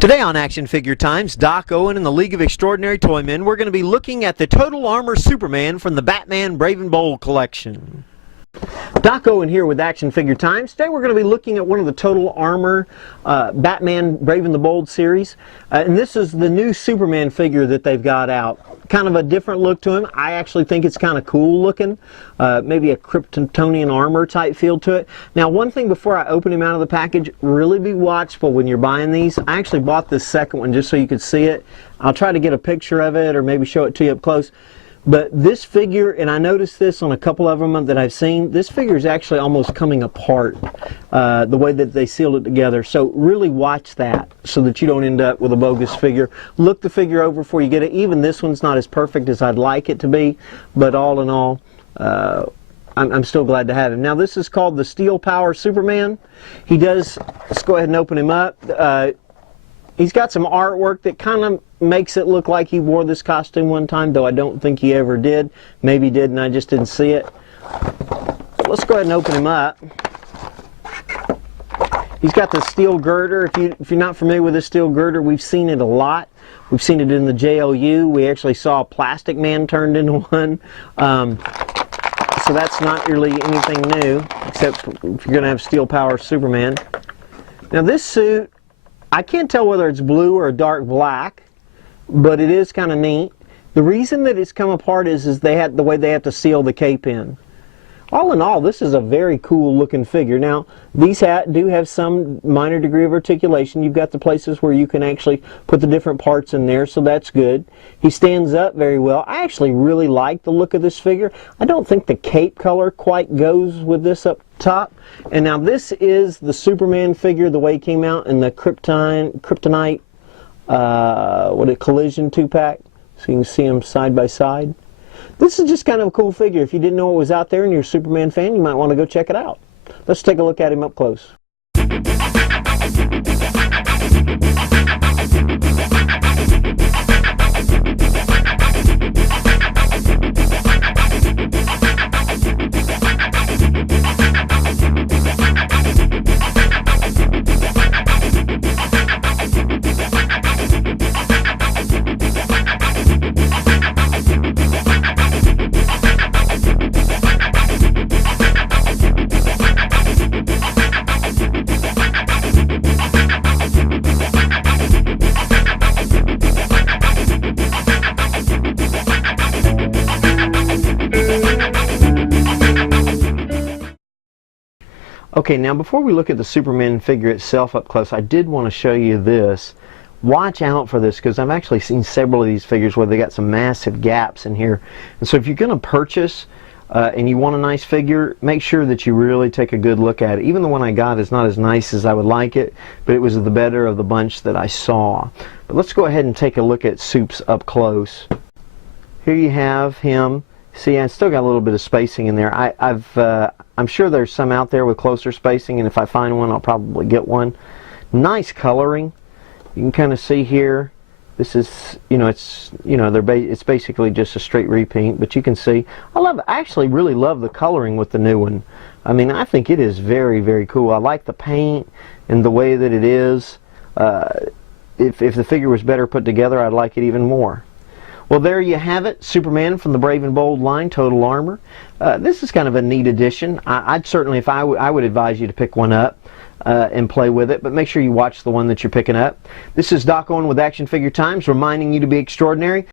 Today on Action Figure Times, Doc Owen and the League of Extraordinary Toymen, we're going to be looking at the Total Armor Superman from the Batman Brave and Bold collection. Doc Owen here with Action Figure Times. Today we're going to be looking at one of the Total Armor Batman Brave and the Bold series. And this is the new Superman figure that they've got out. Kind of a different look to him. I actually think it's kind of cool looking. Maybe a Kryptonian armor type feel to it. Now, one thing before I open him out of the package, really be watchful when you're buying these. I actually bought this second one just so you could see it. I'll try to get a picture of it or maybe show it to you up close. But this figure, and I noticed this on a couple of them that I've seen, this figure is actually almost coming apart the way that they sealed it together. So really watch that so that you don't end up with a bogus figure. Look the figure over before you get it. Even this one's not as perfect as I'd like it to be, but all in all, I'm still glad to have him. Now this is called the Steel Power Superman. He does, let's go ahead and open him up. He's got some artwork that kind of makes it look like he wore this costume one time, though I don't think he ever did. Maybe he did and I just didn't see it. But let's go ahead and open him up. He's got the steel girder. If you're not familiar with the steel girder, we've seen it a lot. We've seen it in the JLU. We actually saw a Plastic Man turned into one. So that's not really anything new, except if you're going to have Steel Power Superman. Now this suit, I can't tell whether it's blue or a dark black, but it is kind of neat. The reason that it's come apart is they had the way they have to seal the cape in. All in all, this is a very cool looking figure. Now, these do have some minor degree of articulation. You've got the places where you can actually put the different parts in there, so that's good. He stands up very well. I actually really like the look of this figure. I don't think the cape color quite goes with this up top. And now this is the Superman figure, the way he came out in the Kryptonite Collision 2-pack. So you can see them side by side. This is just kind of a cool figure. If you didn't know it was out there and you're a Superman fan, you might want to go check it out. Let's take a look at him up close. Okay, now before we look at the Superman figure itself up close, I did want to show you this. Watch out for this, because I've actually seen several of these figures where they got some massive gaps in here. And so if you're going to purchase and you want a nice figure, make sure that you really take a good look at it. Even the one I got is not as nice as I would like it, but it was the better of the bunch that I saw. But let's go ahead and take a look at Supes up close. Here you have him. See, I still got a little bit of spacing in there. I'm sure there's some out there with closer spacing, and if I find one, I'll probably get one. Nice coloring. You can kind of see here. This is, it's basically just a straight repaint, but you can see. I actually really love the coloring with the new one. I mean, I think it is very, very cool. I like the paint and the way that it is. If the figure was better put together, I'd like it even more. Well, there you have it, Superman from the Brave and Bold line, Total Armor. This is kind of a neat addition. I'd certainly, if I would advise you to pick one up and play with it, but make sure you watch the one that you're picking up. This is Doc Owen with Action Figure Times, reminding you to be extraordinary.